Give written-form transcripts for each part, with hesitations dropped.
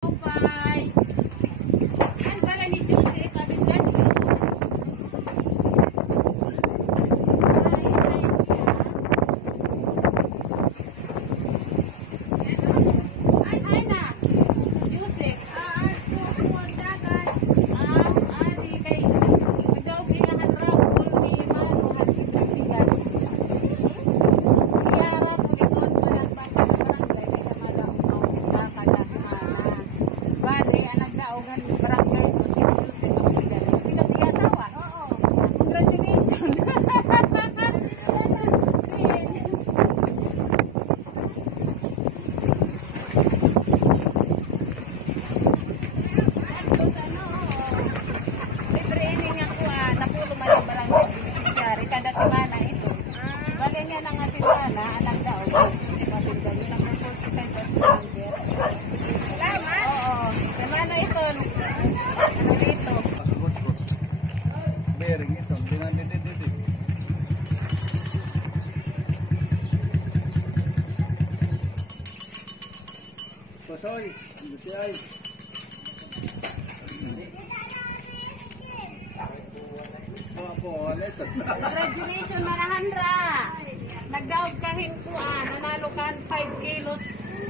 Bye. Yan pala ni Jose, kabigyan nyo. Ay na. Jose. Ari kay. Ikaw kailangan raw ni Mano magbibigan. Kaya raw po dito walang barangay kaya malaw sa kadasmana. Bale, anak daogan barangay ko si Jose magbibigan. Pinagiyatawa. Oo. Congratulations. Kada semana itu. Baliknya nang semana anak daw. Matinda niya lang po sa September. Salamat. Oo. Semana ito. Ano dito? Bering ito. Dinadidididi. Pasoy. Buti ay. Congratulations, Marahandra! Nagdaog kahin kuan, nanalo kan 5 kilos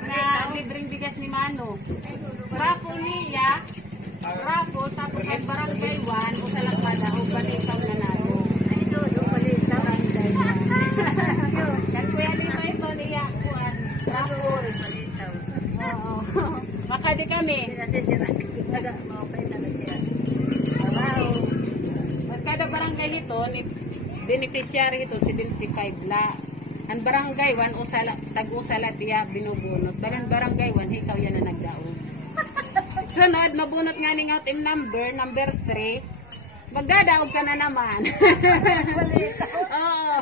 na libreng bigas ni Mano. Rapo niya, rapo, tapos ang barangay 1, o sa lakbada, o balitaw nanalo. Kan kuya lima ito niya, kuan, rapo. Oo. Baka di kami. Kada barangay ito, beneficiary ito, 75 la. Ang barangay 1, tag-usala tiya binubunot. Dalang barangay 1, ikaw yan na nagdaog. Sunod, mabunot nga ning out in number 3. Magdadaog ka na naman. Oo.